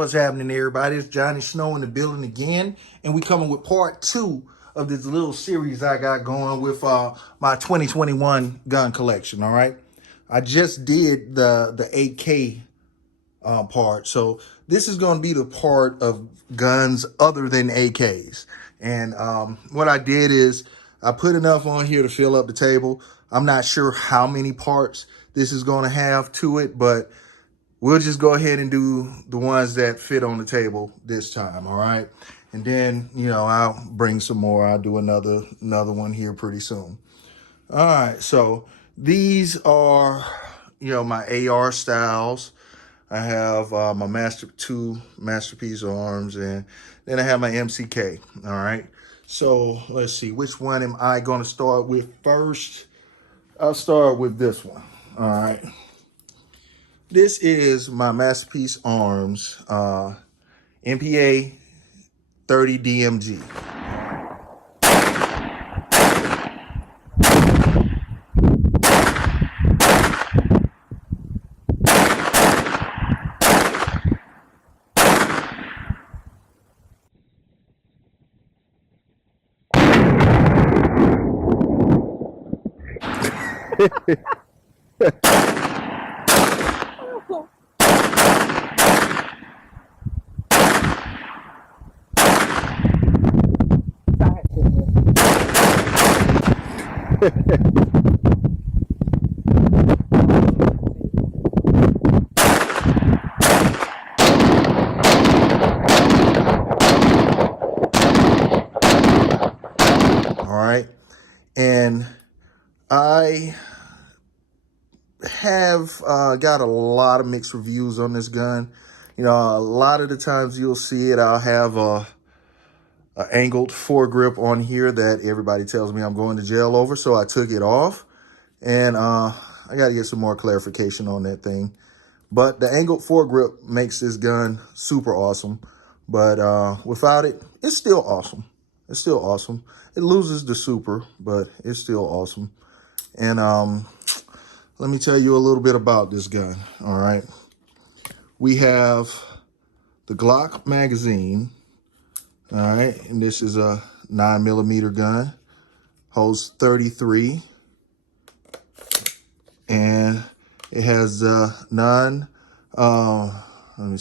What's happening, everybody? It's Johnny Snow in the building again, and we coming with part 2 of this little series I got going with my 2021 gun collection. All right, I just did the 8K part, so this is going to be the part of guns other than AKs. And what I did is I put enough on here to fill up the table. I'm not sure how many parts this is going to have to it, but we'll just go ahead and do the ones that fit on the table this time, all right? And then, I'll bring some more. I'll do another one here pretty soon. All right, so these are, my AR styles. I have my two Masterpiece arms, and then I have my MCK, all right? So let's see, which one am I going to start with first? I'll start with this one, all right? This is my Masterpiece Arms MPA 30 DMG. All right, and I have got a lot of mixed reviews on this gun. A lot of the times you'll see it, I'll have a angled foregrip on here that everybody tells me I'm going to jail over, so I took it off, and I got to get some more clarification on that thing. But the angled foregrip makes this gun super awesome, but without it, it's still awesome. It's still awesome. It loses the super, but it's still awesome. And let me tell you a little bit about this gun, all right? We have the Glock Magazine, all right? And this is a 9mm gun, holds 33. And it has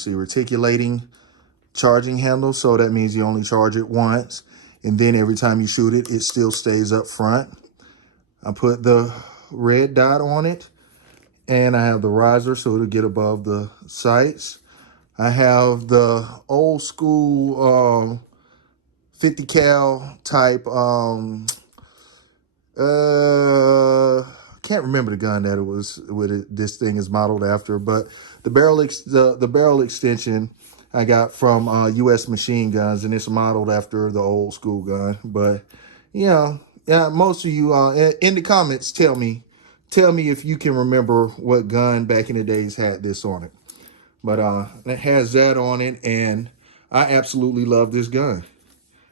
reticulating charging handle. So that means you only charge it once. And then every time you shoot it, it still stays up front. I put the red dot on it, and I have the riser so it'll get above the sights. I have the old school 50 cal type, can't remember the gun that it was this thing is modeled after, but the barrel extension I got from US Machine Guns, and it's modeled after the old school gun. But most of you in the comments tell me if you can remember what gun back in the days had this on it. But it has that on it, and I absolutely love this gun.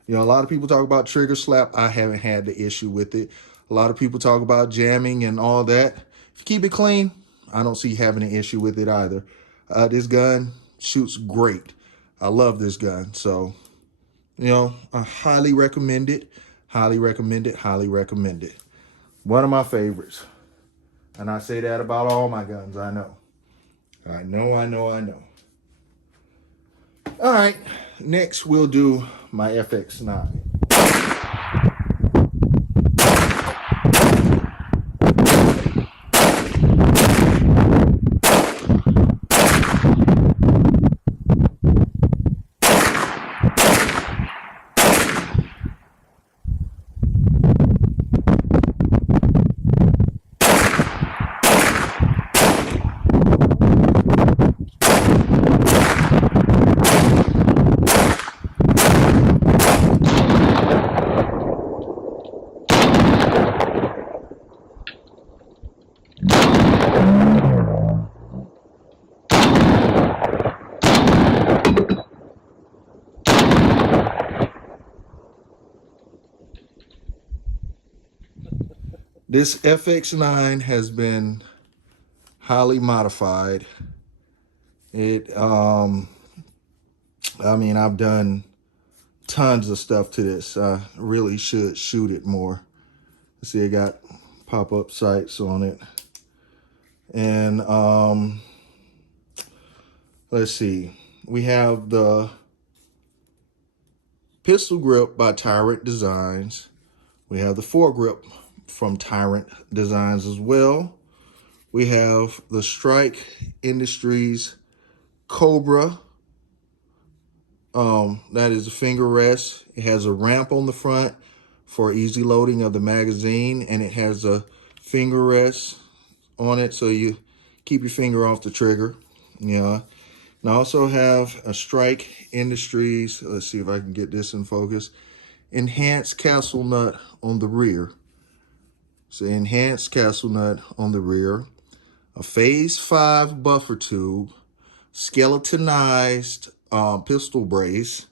A lot of people talk about trigger slap. I haven't had the issue with it. A lot of people talk about jamming and all that. If you keep it clean, I don't see having an issue with it either. This gun shoots great. I love this gun. So, I highly recommend it. Highly recommend it. Highly recommend it. One of my favorites. And I say that about all my guns, I know. I know. All right, next we'll do my FX9. This FX9 has been highly modified. It I mean, I've done tons of stuff to this. I really should shoot it more. See, it got pop-up sights on it. And let's see. We have the pistol grip by Tyrant Designs. We have the foregrip from Tyrant Designs as well. We have the Strike Industries Cobra. That is a finger rest. It has a ramp on the front for easy loading of the magazine, and it has a finger rest on it so you keep your finger off the trigger. Yeah. And I also have a Strike Industries, let's see if I can get this in focus, enhanced castle nut on the rear. So enhanced castle nut on the rear, a phase 5 buffer tube, skeletonized pistol brace,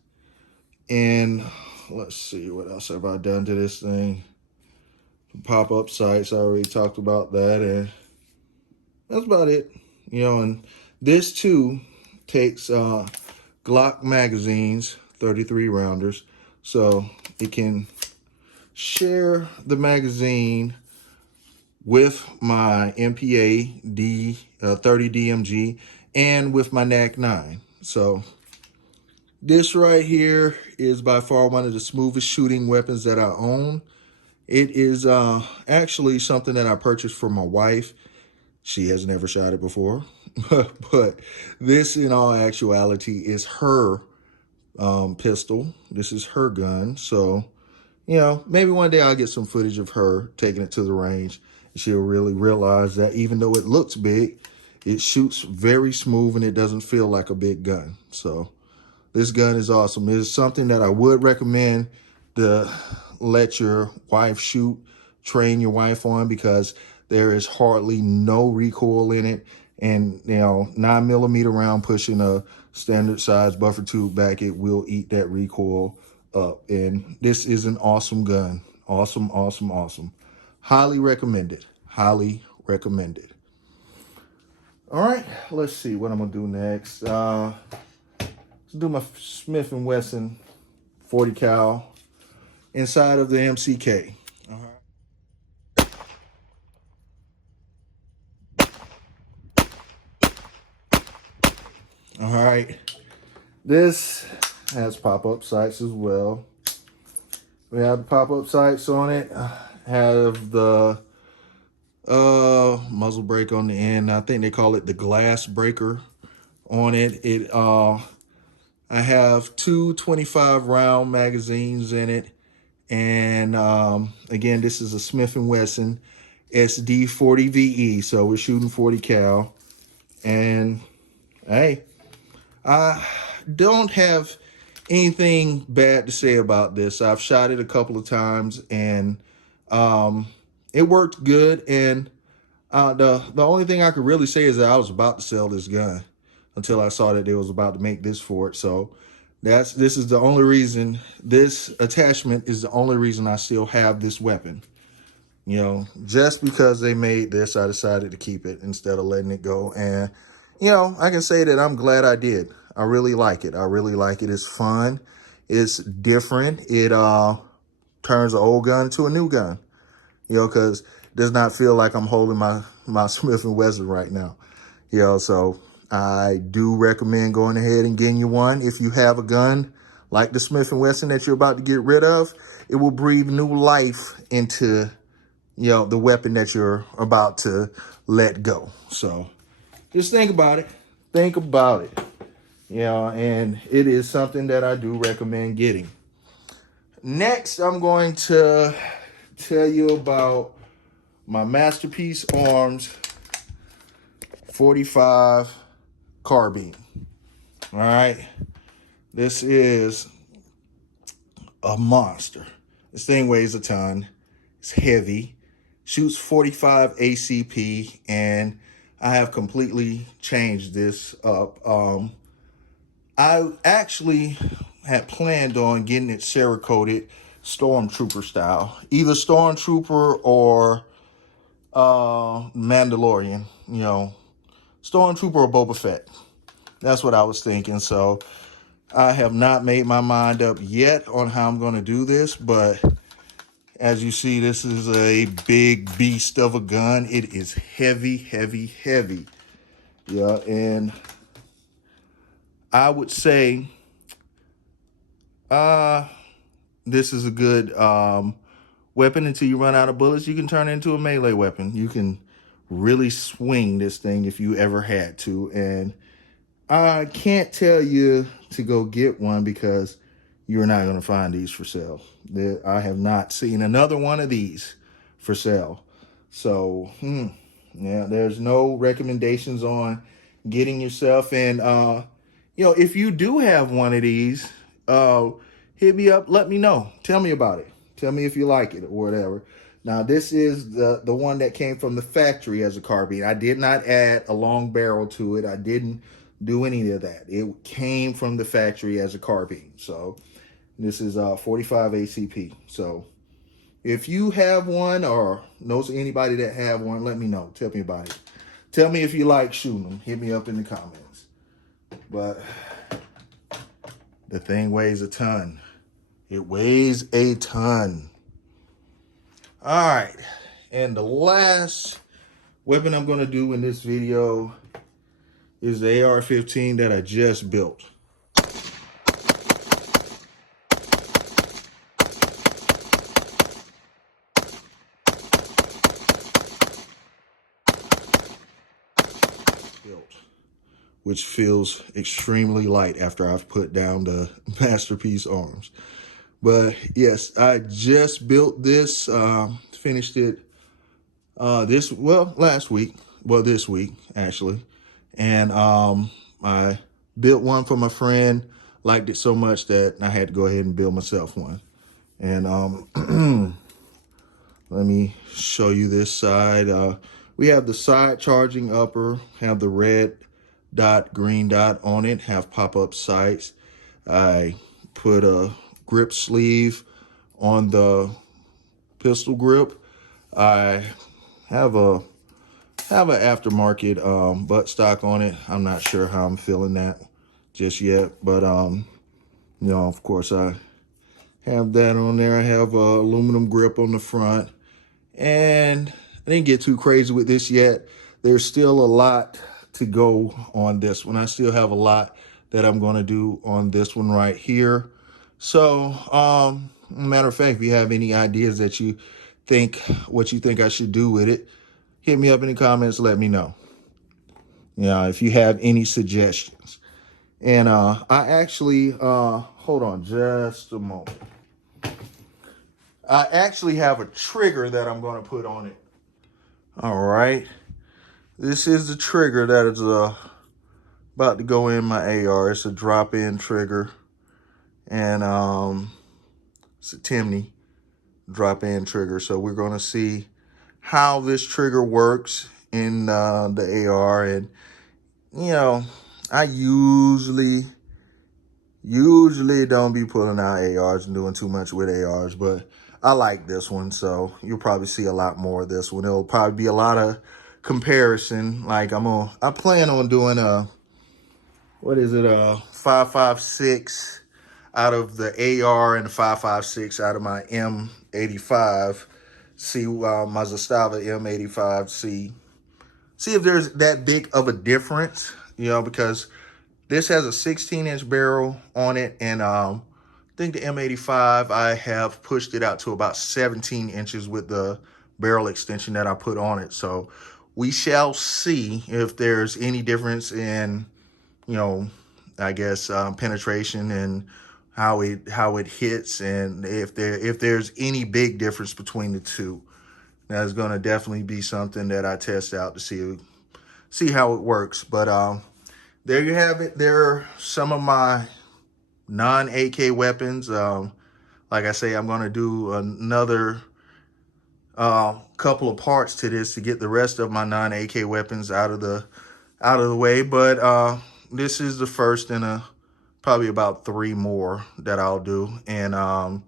and let's see, what else have I done to this thing? Pop-up sights, I already talked about that, and that's about it. You know, and this too takes Glock Magazine's 33 rounders, so it can share the magazine with my MPA 30 DMG and with my NAC 9. So this right here is by far one of the smoothest shooting weapons that I own. It is actually something that I purchased for my wife. She has never shot it before, but this in all actuality is her pistol. This is her gun. So, you know, maybe one day I'll get some footage of her taking it to the range. She'll really realize that even though it looks big, it shoots very smooth and it doesn't feel like a big gun. So this gun is awesome. It is something that I would recommend to let your wife shoot, train your wife on, because there is hardly no recoil in it. And, you know, 9mm round pushing a standard size buffer tube back, it will eat that recoil up. And this is an awesome gun. Awesome, awesome, awesome. Highly recommended. Highly recommended. All right, let's see what I'm gonna do next. Let's do my Smith & Wesson 40 cal inside of the MCK. All right. All right. This has pop-up sights as well. We have the pop-up sights on it. Have the muzzle brake on the end. I think they call it the glass breaker on it. I have two 25 round magazines in it. And again, this is a Smith & Wesson SD 40 VE. So we're shooting 40 cal. And hey, I don't have anything bad to say about this. I've shot it a couple of times and it worked good. And the only thing I could really say is that I was about to sell this gun until I saw that they was about to make this for it. So this is the only reason, this attachment is the only reason I still have this weapon. You know, just because they made this, I decided to keep it instead of letting it go. And, you know, I can say that I'm glad I did. I really like it. I really like it. It's fun. It's different. It turns an old gun to a new gun, you know, because it does not feel like I'm holding my Smith & Wesson right now. You know, so I do recommend going ahead and getting you one. If you have a gun like the Smith & Wesson that you're about to get rid of, it will breathe new life into, you know, the weapon that you're about to let go. So just think about it. Think about it. You know, and it is something that I do recommend getting. Next, I'm going to tell you about my Masterpiece Arms 45 carbine. All right. This is a monster. This thing weighs a ton. It's heavy. Shoots 45 ACP, and I have completely changed this up. I actually had planned on getting it Cerakoted Stormtrooper style, either Stormtrooper or Mandalorian, you know, Stormtrooper or Boba Fett. That's what I was thinking. So I have not made my mind up yet on how I'm going to do this, but as you see, this is a big beast of a gun. It is heavy, heavy, heavy. Yeah, and I would say this is a good weapon until you run out of bullets. You can turn it into a melee weapon. You can really swing this thing if you ever had to. And I can't tell you to go get one because you're not going to find these for sale. I have not seen another one of these for sale. So, yeah, there's no recommendations on getting yourself. And, if you do have one of these, hit me up. Let me know. Tell me about it. Tell me if you like it or whatever. Now, this is the one that came from the factory as a carbine. I did not add a long barrel to it. I didn't do any of that. It came from the factory as a carbine. So this is 45 ACP. So if you have one or knows anybody that have one, let me know. Tell me about it. Tell me if you like shooting them. Hit me up in the comments. But the thing weighs a ton. It weighs a ton. All right. And the last weapon I'm going to do in this video is the AR-15 that I just built. Which feels extremely light after I've put down the Masterpiece arms. But yes, I just built this, finished it last week. Well, this week, actually. And I built one for my friend, liked it so much that I had to go ahead and build myself one. And let me show you this side. We have the side charging upper, have the red dot, green dot on it, have pop-up sights. I put a grip sleeve on the pistol grip. I have an aftermarket buttstock on it. I'm not sure how I'm feeling that just yet, but of course I have that on there. I have a aluminum grip on the front, and I didn't get too crazy with this yet. There's still a lot to go on this one. I still have a lot that I'm going to do on this one right here. So, matter of fact, if you have any ideas that you think, what you think I should do with it, hit me up in the comments, let me know. If you have any suggestions. And I actually, hold on just a moment. I actually have a trigger that I'm going to put on it. All right. This is the trigger that is about to go in my AR. It's a drop-in trigger. And it's a Timney drop-in trigger. So we're going to see how this trigger works in the AR. And, I usually don't be pulling out ARs and doing too much with ARs. But I like this one. So you'll probably see a lot more of this one. It'll probably be a lot of comparison. Like I plan on doing a 5.56 out of the AR and a 5.56 out of my M85. See my Zastava M85. See if there's that big of a difference, because this has a 16-inch barrel on it, and I think the M85, I have pushed it out to about 17 inches with the barrel extension that I put on it. So we shall see if there's any difference in, I guess, penetration and how it hits, and if there's any big difference between the two. That's going to definitely be something that I test out to see how it works. But there you have it. There are some of my non-AK weapons. Like I say, I'm going to do another couple of parts to this to get the rest of my non-AK weapons out of the way. But this is the first in probably about 3 more that I'll do. And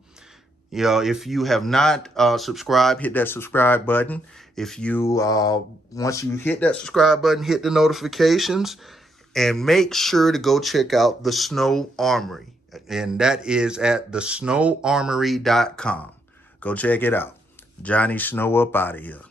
if you have not subscribed, hit that subscribe button. If you once you hit that subscribe button, hit the notifications, And make sure to go check out the Snow Armory. And that is at thesnowarmory.com. Go check it out. Johnny Snow up out of here.